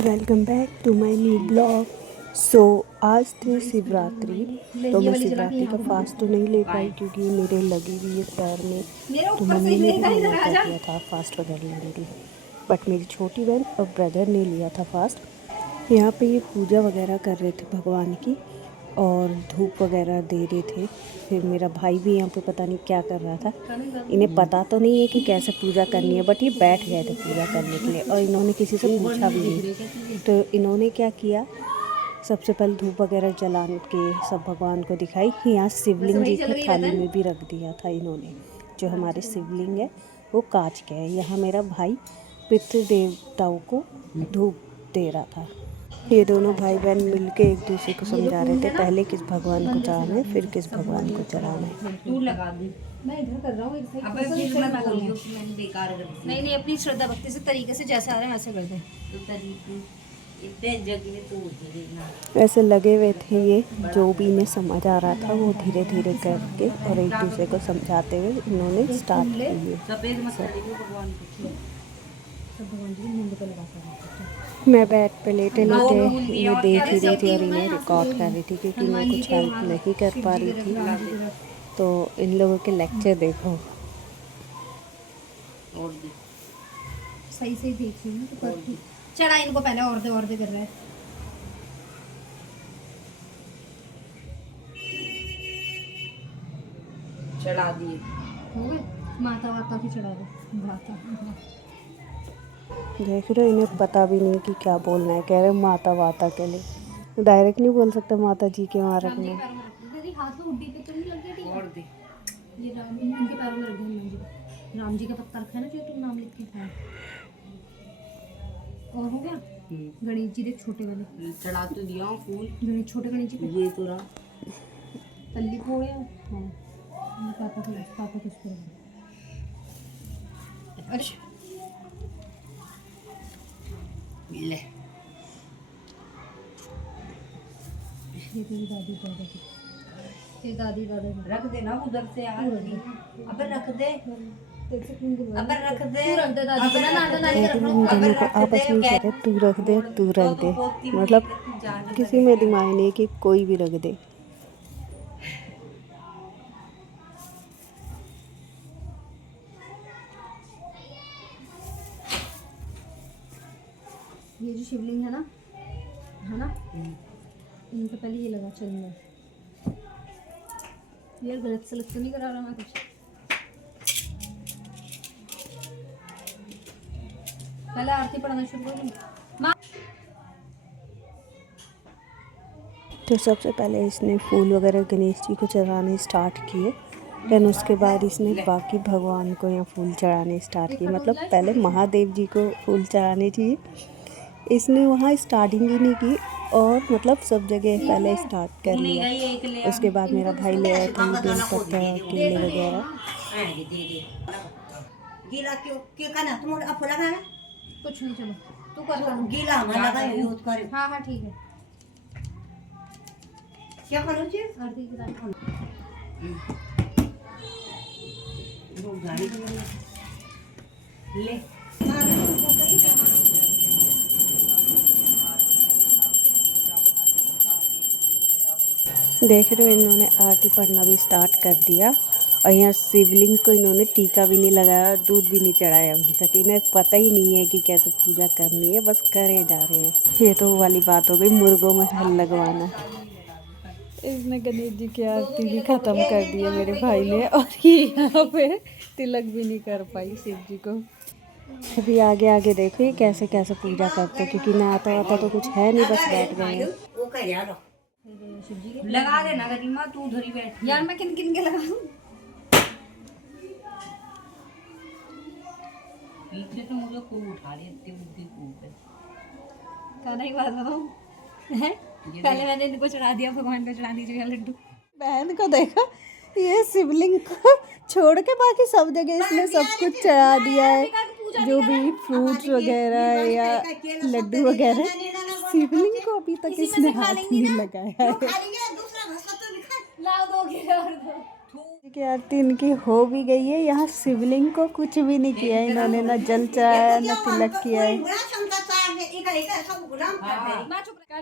Welcome back to my new blog. So आज थी शिवरात्रि। तो मैं शिवरात्रि का फास्ट तो नहीं ले पाई क्योंकि मेरे लगी हुई है पैर में। तो मम्मी ने भी मना कर दिया था फास्ट वगैरह लेने के लिए, बट मेरी छोटी बहन और ब्रदर ने लिया था फास्ट। यहाँ पे ये पूजा वगैरह कर रहे थे भगवान की और धूप वगैरह दे रहे थे। फिर मेरा भाई भी यहाँ पे पता नहीं क्या कर रहा था। इन्हें पता तो नहीं है कि कैसे पूजा करनी है, बट ये बैठ गए थे पूजा करने के लिए और इन्होंने किसी से पूछा भी नहीं। तो इन्होंने क्या किया, सबसे पहले धूप वगैरह जला के सब भगवान को दिखाई। यहाँ शिवलिंग जी को थाली में भी रख दिया था इन्होंने। जो हमारे शिवलिंग है वो कांच के है। यहाँ मेरा भाई पितृ देवताओं को धूप दे रहा था। ये दोनों भाई बहन मिलके एक दूसरे को समझा रहे थे पहले किस भगवान को चढ़ाना है फिर किस भगवान को चढ़ाना है। तू लगा दी। मैं इधर कर रहा हूँ, अबे फिर मत बोलियो कि मैंने बेकार कर दिया। नहीं अपनी श्रद्धा भक्ति से तरीके से जैसे आ रहे हैं वैसे कर दे। तो तरीके इतने जगह तो होती ना। ऐसे लगे हुए थे ये, जो भी इन्हें समझ आ रहा था वो धीरे धीरे करके और एक दूसरे को समझाते हुए इन्होंने स्टार्ट किए। सफेद मत करियो भगवान को। सब भगवान जी मुंड पे लगा कर। मैं बेड पे लेटे लेटे ये देख ही रही थी और इन्हें रिकॉर्ड कर रही थी क्योंकि मैं कुछ हेल्प नहीं कर पा रही थी। तो इन लोगों के लेक्चर देखो। और सही सही देख रही हूँ तो कर चढ़ा इनको पहले और दे कर रहा है। चढ़ा दिए हो गए, माता वाता भी चढ़ा दे माता। देख रहे हो, इन्हें पता भी नहीं कि क्या बोलना है। कह रहे माता वाता के लिए डायरेक्ट नहीं बोल सकते माता जी के वहाँ रखने। हाथ में उड्डी पे तो नहीं लग गया? ठीक है, और दे ये राम इनके पैरों में रख दे। हनुमान जी राम जी का पत्ता रखा है ना जो तुम नाम लिख के खाए। और हो गया गणेश जी देख छोटे वाले चढ़ा तो दिया फूल। गणेश छोटे गणेश जी ये तो रहा तल्ली को गया। हाँ पापा कुछ कर। अच्छा ले ये तेरी दादी दादा की तेरी दादी दादा रख देना उधर से यार। अबे रख दे, अबे रख दे, तू रख दे दादी ना नाना नानी का रखना। दोनों को आपस में कह रहे तू रख दे, मतलब किसी में दिमाग नहीं कि कोई भी रख दे। ये जो शिवलिंग है ना इनका पहले ये लगा चलना यार। गलत सलत तो नहीं करा रहा मैं कुछ। पहले आरती पढ़ाना शुरू करूँ। तो सबसे पहले इसने फूल वगैरह गणेश जी को चढ़ाने स्टार्ट किए। देन उसके बाद इसने बाकी भगवान को यहाँ फूल चढ़ाने स्टार्ट किए। मतलब पहले महादेव जी को फूल चढ़ाने चाहिए, इसने वहाँ स्टार्टिंग ही नहीं की और मतलब सब जगह पहले स्टार्ट कर लिया। उसके बाद मेरा भाई ले आया था बेल पत्ता केले वगैरह। गीला क्यों क्या करना तुम अब लगा ना कुछ नहीं। चलो तू कर गीला हमारा लगा यूज कर। हाँ ठीक है। क्या करो जी आरती की रात दो गाड़ी ले देख रहे हो, इन्होंने आरती पढ़ना भी स्टार्ट कर दिया और यहाँ शिवलिंग को इन्होंने टीका भी नहीं लगाया, दूध भी नहीं चढ़ाया अभी तक। इन्हें पता ही नहीं है कि कैसे पूजा करनी है, बस करे जा रहे हैं। ये तो वो वाली बात हो गई मुर्गों में हल लगवाना। इसने गणेश जी की आरती भी ख़त्म कर दी है मेरे भाई ने, और ये यहाँ पे तिलक भी नहीं कर पाई शिव जी को। अभी आगे आगे देखो ये कैसे कैसे पूजा करते हैं, क्योंकि ना आता वाता तो कुछ है नहीं, बस बैठ गए। लगा देना गरिमा तू उधर ही बैठ यार। मैं किन किन के लगाऊं पीछे तो मुझे खूब उठा रही इतनी बुद्धि खूब है। कहना ही बात बताऊं है पहले मैंने इनको चढ़ा दिया भगवान को चढ़ा दीजिएगा लड्डू। बहन को देखा, ये शिवलिंग को छोड़ के बाकी सब जगह इसने सब कुछ चढ़ा दिया है, जो भी फ्रूट्स वगैरह या लड्डू वगैरह। शिवलिंग को अभी तक इसने हाथ नहीं लगाया है। की आरती इनकी हो भी गई है। यहाँ शिवलिंग को कुछ भी नहीं किया है इन्होंने, ना जल चढ़ाया ना तिलक किया है।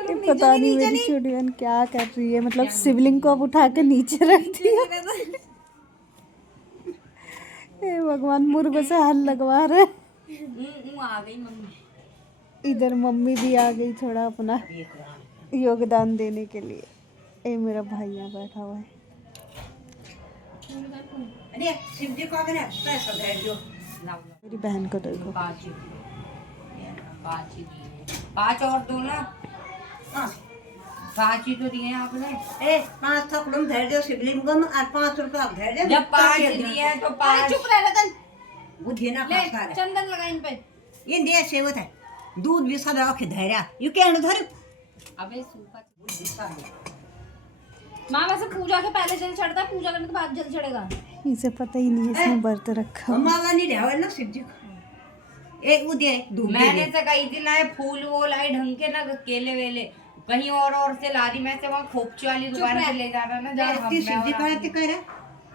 ये पता नहीं मेरी चुड़ैन क्या कर रही है, मतलब शिवलिंग को अब उठा के नीचे रख दिया। हे भगवान, मुर्गों से हल लगवा रहे। आ गई मम्मी। इधर मम्मी भी आ गई थोड़ा अपना योगदान देने के लिए। ए मेरा भाई यहाँ बैठा हुआ है। मेरी बहन को देखो। पाँच और दो ना, पाँच ही तो दिए आपने। 5 थकड़म धर दो शिवलिंगम और 5 रुपया धर दे। जब 5 दिए तो 5। चुप रह रतन, बुद्धि ना ले खास चंदन लगा इन पे। ये दे सेवत है, दूध भी सब आके धैर्या यू क्या धर। अबे सूखा माँ वैसे पूजा के पहले जल चढ़ता है, पूजा करने के बाद जल चढ़ेगा। इसे पता ही नहीं है इसने व्रत रखा। माला नहीं रहा ना शिव जी को। एक वो दे दूध दे मैंने दे। से कई दिन आए फूल वो लाए ढंग के ना, केले वेले कहीं और से ला दी। मैं से वहाँ खोपची वाली दुकान पे ले जा रहा ना, जहाँ ती शिव जी का ते कह रहा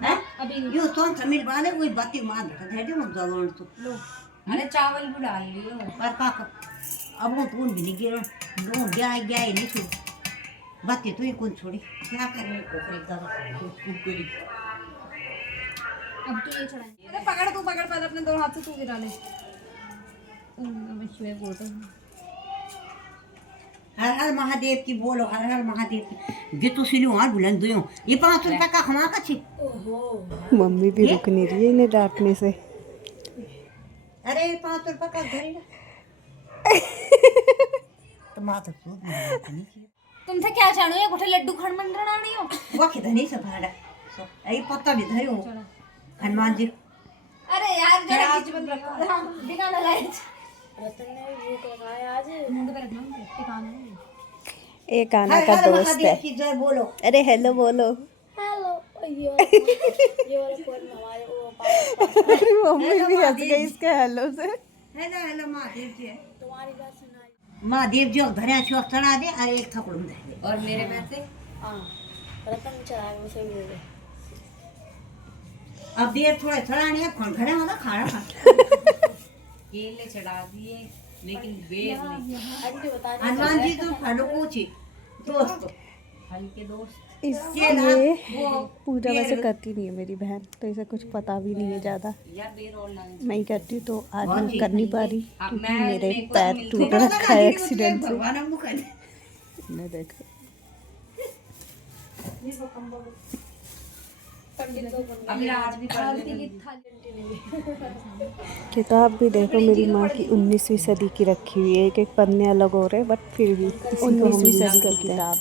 है अभी यो तो तमिल वाले वही बाती मार देता धर दे मत जगोन तो लो। अरे चावल भी डाल लियो। पर पाक अब वो कौन भी नहीं गिरा नो गया गया नहीं छू बाती तो ये कौन छोड़ी क्या करे कोई कुकुरी। अब तो ये चढ़ाएंगे। अरे पकड़ तू, पकड़ पहले अपने दो हाथ से तू गिरा ले। शिव बोलते हर हर महादेव की बोलो, हर हर महादेव की जे तो सिलो हार बुलंद दो ये 5 रुपया का खमा का छी। मम्मी भी रुक नहीं रही है इन्हें डांटने से। अरे 5 रुपया का धरेगा तो माता सूद नहीं की तुमसे क्या चाहूँ, ये गोठे लड्डू खंड मंडरा नहीं हो। वो के धनी से भाड़ा सो आई पत्ता भी धरियो हनुमान जी। अरे यार जरा बीच में रखो। हां बिना लगाए रतन ने भूख लगाया आज मुंड पे रखना टिकाना। एक आना हर का हर दोस्त महादेव है। की जय बोलो। अरे हेलो बोलो। हेलो ये वाला फोन हमारे वो अरे मम्मी भी हंस गई इसके हेलो से। हेलो हेलो महादेव जी तुम्हारी बात सुनाई। महादेव जी धरे चौक चढ़ा दे अरे एक थकड़ू दे दे। और मेरे पैसे हाँ रतन चलाए उसे भी दे। अब देर थोड़ा चढ़ाने है कौन घरे वाला खाना खा केले चढ़ा दिए लेकिन बेर नहीं। आंटी बता रही हनुमान जी तो फलो पूछी दोस्त हल्के दोस्त इसलिए पूजा वैसे करती नहीं है मेरी बहन, तो इसे कुछ पता भी नहीं है ज़्यादा। यार बेर और लाए। मैं ही करती हूँ तो आज मैं कर नहीं पा रही क्योंकि मैं- मेरे मेरे को पैर मिल टूट गया। रखा है एक्सीडेंट से। भगवान मुख है मैं देखो अभी आज भी पढ़ ले। किताब भी देखो मेरी माँ की 19वीं सदी की रखी हुई है। एक एक पन्ने अलग हो रहे बट फिर भी 19वीं सदी की किताब।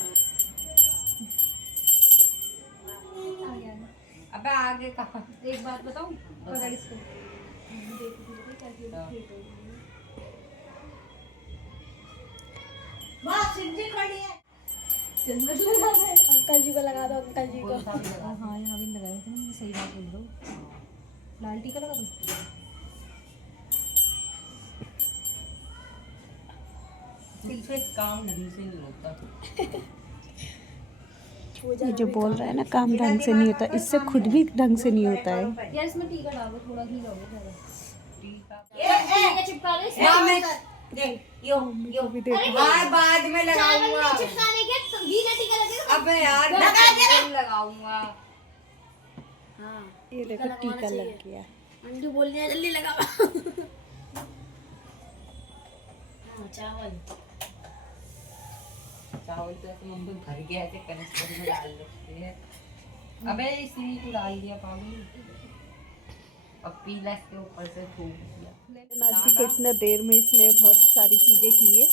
अबे आगे कहाँ। एक बात बताऊँ, पकड़ इसको। मां शिव जी खड़ी है अंकल जी को लगा दो अंकल जी को। हाँ यहाँ भी लगाया था ना, सही बात बोल रहा हूँ। लाल टीका लगा दो। सिर्फ एक काम ढंग से नहीं होता। ये जो बोल रहा है ना काम ढंग से नहीं होता, इससे खुद भी ढंग से नहीं होता है। यार इसमें टीका डालो, थोड़ा घी डालो ज़्यादा। ये चिपका दो इसे। हाँ मैं देख यो यो भी देखो बाद में लगाऊंगा। चिपकाने के तो घी का टीका लगेगा। अबे यार लगा लगाऊंगा। हाँ ये देखो टीका लग गया। आंटी बोल रही है जल्दी लगा। हाँ चावल चावल तो ऐसे मम्मी भर गया ऐसे कनेक्टर में डाल देते हैं। अबे इसी को डाल दिया पानी। अब पीला इसके ऊपर से थूक दिया। नाथ जी को इतना देर में इसने बहुत सारी चीज़ें की है,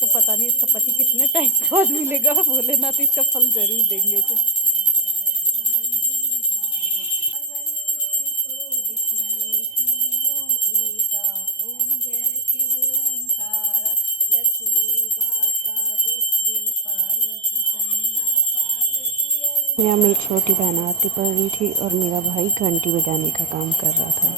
तो पता नहीं इसका पति कितने टाइम बाद मिलेगा। भोलेनाथ इसका फल जरूर देंगे इसे। यहाँ मेरी छोटी बहन आरती पढ़ रही थी और मेरा भाई घंटी बजाने का काम कर रहा था।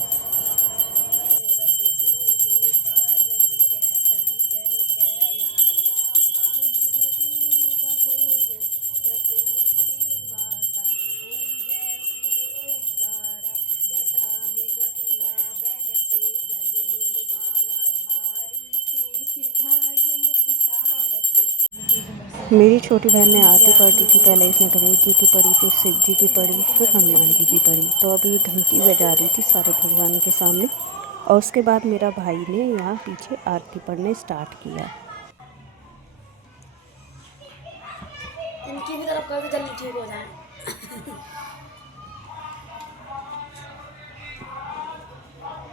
मेरी छोटी बहन ने आरती पढ़ी थी, पहले इसने गणेश जी की पढ़ी, फिर शिव जी की पढ़ी, फिर हनुमान जी की पढ़ी। तो अभी ये घंटी बजा रही थी सारे भगवान के सामने, और उसके बाद मेरा भाई ने यहाँ पीछे आरती पढ़ने स्टार्ट किया। इनकी भी तरफ कर दे, जल्दी ठीक हो जाए।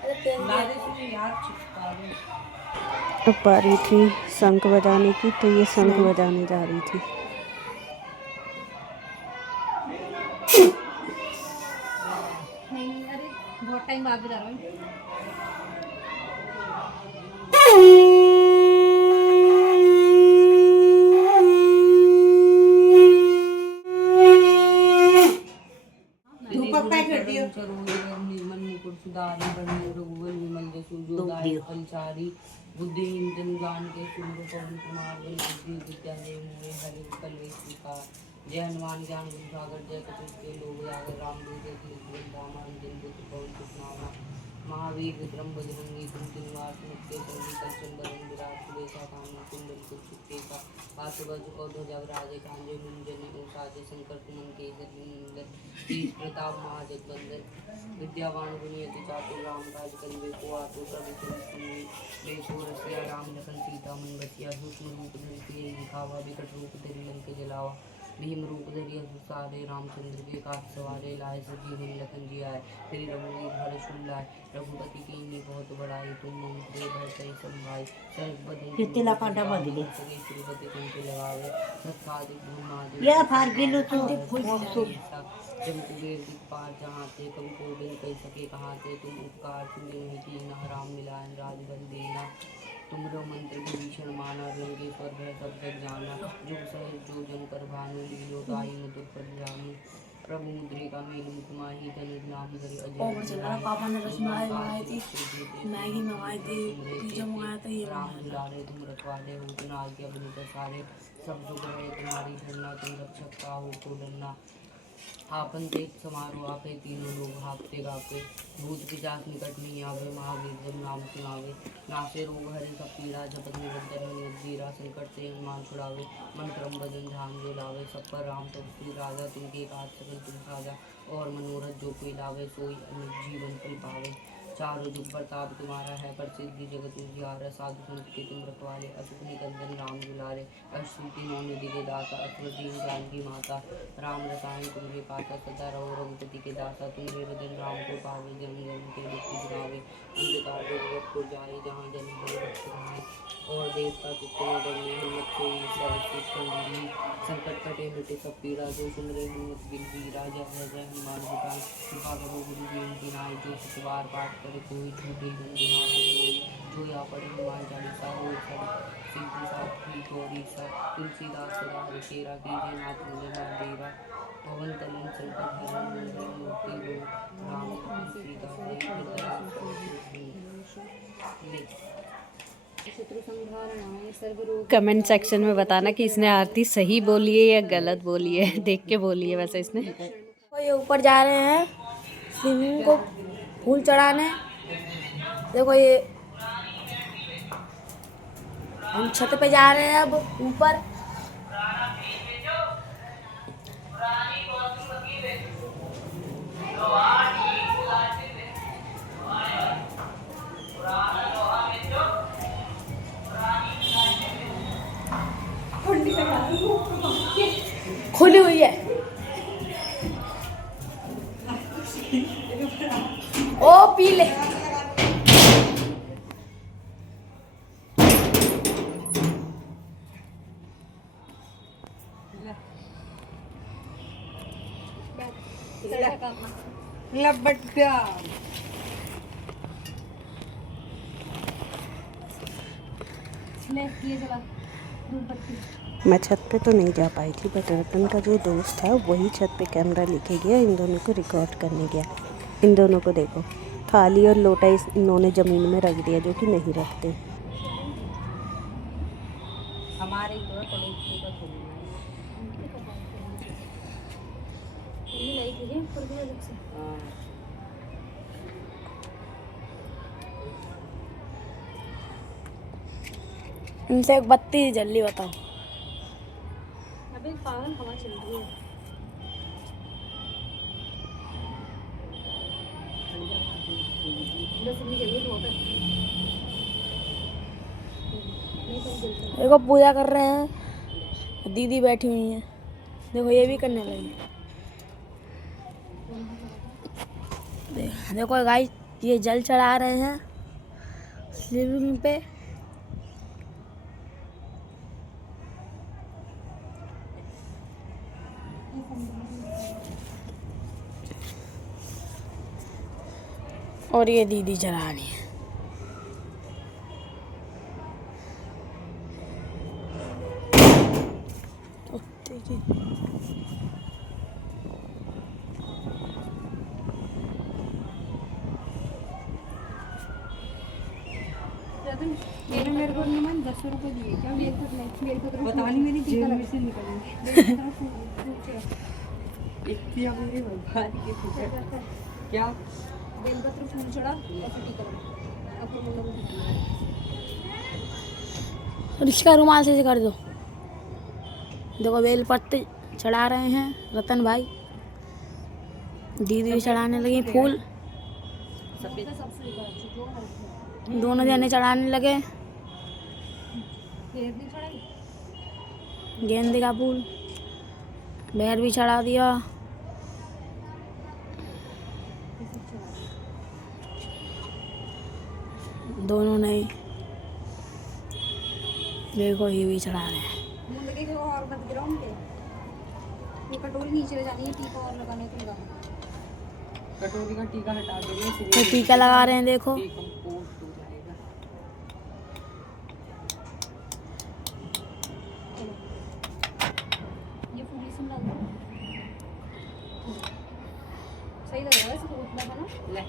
अरे पेन अब बारी थी शंख बजाने की, तो ये शंख बजाने जा रही थी। नहीं, अरे बहुत टाइम बाद बजा रहा हूँ। धूप का कर दियो निर्मल मुकुट सुधारी बरने रघुवर विमल जसु जो दायक फलचारी बुद्धिहीन जन जान के सुंदर पवन कुमार बल बुद्धि विद्या दे मोहे हरि कलवे स्वीकार जय हनुमान ज्ञान गुण सागर जय कपीश के लोग जागर रामदूत रामायण जन बुद्ध पवन सुनामा महावीर विक्रम बजरंगी कुंती निवास मुक्ते संगी कंचन बरन विराट सुरेशा कामना कुंडल कुक्षिते का पार्श्वज और ध्वजा राजे कांजे मुंजने साजे शंकर कुमन केसरी नंदन तीज प्रताप महाजगवंदन विद्यावान गुणियति चातुर राम काज करिवे को आतुर प्रभु बेसो रसिया राम लखन सीता मन बसिया सूक्ष्म रूप धरि दिखावा विकट रूप धरि लंक जलावा भीम रूप धरि सारे रामचंद्र के काज सवारे लाए सजीवन लखन जी आए फिर रघुवीर हर्ष लाए रघुपति की बहुत बड़ाई तुम मंत्री भरतई संभाई कितने ला कांटा बांध ले श्रीपति कंठ लगावे सत्सादिक ब्रह्मादि या फार गेलो तो जब कुबेर दिखपार जहाँ थे कभी गोविंद कह सके कहाँ थे तुम उपकार सुने नहीं कीना राम मिलायन राजबल देना तुमरो मंत्र विभीषण माना रंगेश्वर भय सब जग जाना जो सहित जो जन कर भानु लीलो दाई मधुर पद जानु प्रभु मुद्रिका मेल मुखमाही धनुष नाम धरि अजय पापा ने रसमलाई मंगाई थी, मैगी मंगाई थी, पिज्जा मंगाया था, ये राम दुलारे तुम रखवाले हो तुम आज्ञा बनित सारे सब सुख रहे तुम्हारी शरणा तुम रक्षक का हो को डरना आपन देख समारोह आपे तीनों लोग हाफते गापे भूत पिशाच निकट नहीं आवे महावीर जब नाम सुनावे नासे रोग हरि सब पीड़ा जपत निरंतर जीरा संकट से हनुमान छुड़ावे मन क्रम भजन ध्यान जो लावे सब पर राम तपस्वी राजा तुमके काज सकल तुम साजा और मनोरथ जो कोई लावे सोई अमित जीवन फल पावे चारों जुग प्रताप तुम्हारा है प्रसिद्धि जगत उजियारा साधु संत के तुम रखवाले अशुभ निकंदन राम दुलारे अश्रुति नौनिधि के दाता अश्वदीन जानकी माता राम रसायन तुम्हें पाता सदा रहो रघुपति के दाता तुम्हें हृदय राम को पावे जन जन के दुख गिरावे अंधकार जगत को जाए जहाँ जन भक्त रहे और देवता चित्त में डरने हिम्मत से सर्वश्रेष्ठ संकट कटे मिटे सब पीड़ा जो सुन रहे हिम्मत बिल वीरा जय जय हनुमान गोपाल कृपा करो गुरु जी नाय जो सतवार पाठ करे कोई झूठे जो या पढ़े हनुमान चालीसा हो सब सिद्धि साथी गौरी सा तुलसीदास सदा तेरा कीजिए नाथ मुझे देवा पवन तनन संकट हरण मूर्ति रूप राम सीता शत्रु संहारणाय सर्वरोग। कमेंट सेक्शन में बताना कि इसने आरती सही बोली है या गलत बोली है, देख के बोली है वैसे इसने। तो ये ऊपर जा रहे हैं शिवलिंग को फूल चढ़ाने। देखो ये हम छत पे जा रहे हैं अब ऊपर। खुली हुई है। ओ पीले मैं छत पे तो नहीं जा पाई थी, बट रतन का जो दोस्त था वही छत पे कैमरा लेके गया, इन दोनों को रिकॉर्ड करने गया। इन दोनों को देखो, थाली और लोटा इन्होंने ज़मीन में रख दिया, जो कि नहीं रखते। हमारे तो पड़ोसी का इनसे एक बत्ती जल्दी बताओ। अभी पावन हवा चल रही है। बस इतनी जल्दी बहुत है। देखो पूजा कर रहे हैं, दीदी बैठी हुई है, देखो ये भी करने लगी। देखो गाइस, ये जल चढ़ा रहे हैं शिवलिंग पे। और ये दीदी चढ़ा रही है। देखिए मेरे को मन 10 रुपए दिए क्या? मेरे को तो पता नहीं, मेरी टीका लगे से निकलेंगे। इतनी मेरे भगवान की पूजा क्या बेलपत्र फूल चढ़ा और फिर टीका लगा। अब मुंडा में रिश्का रुमाल से कर दो। देखो बेल पत्ते चढ़ा रहे हैं रतन भाई, दीदी भी चढ़ाने लगी फूल, दोनों जने चढ़ाने लगे। गेंदे का फूल बैर भी चढ़ा दिया। दोनों ने देखो ये भी चढ़ा रहे हैं। और मत गिराओ पे। ये कटोरी नीचे ले जानी है, टीका और लगाने को लगा। कटोरी का टीका हटा देंगे, तो टीका लगा रहे हैं देखो। डिकम्पोस्ट हो जाएगा। ये फूल इसमें डाल दो। सही लग रहा है, इसको उतना बना। ले